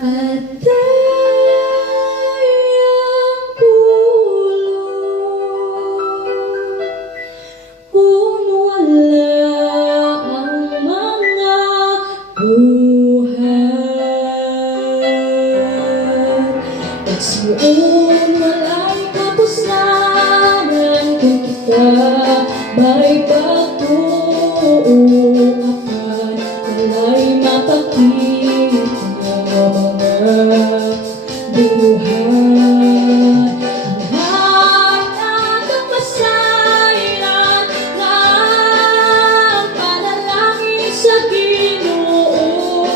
at dayang pulong kung wala ang mga buhat at siyon wala'y kapusanan kung kita may pagtuuapan wala'y mapakita mga buhat ang nagpasairan ng panalangin sa Ginoo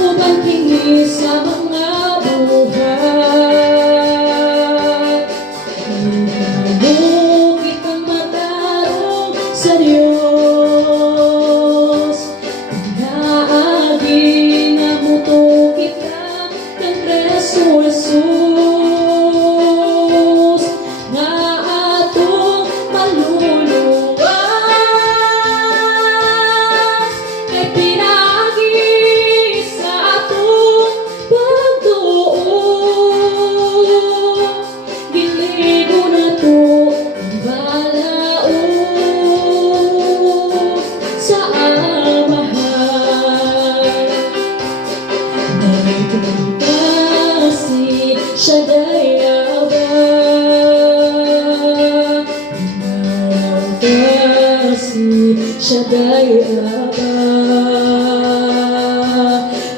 upang tingin sa mga buhat hinahangad kitang matarong sa Diyos pinaagi na muto kita ng Jesus na atong maluluwas kay pinaagi sa atong pagtuo giligo na to ang balaod sa amahan Nagkasi siya dayaba Nagkasi siya dayaba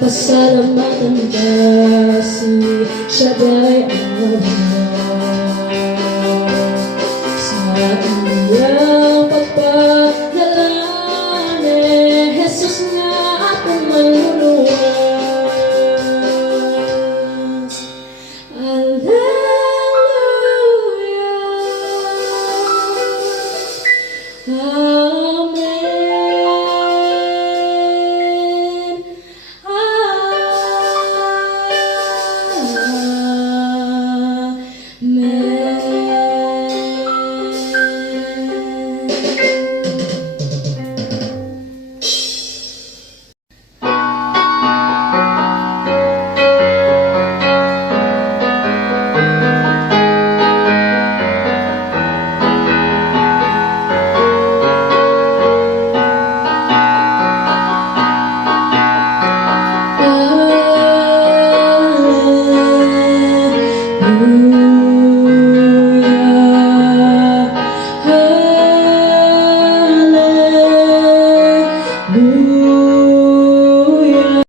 Pasalamatan kasi siya dayaba sa iyang pagpadala ni Jesus nga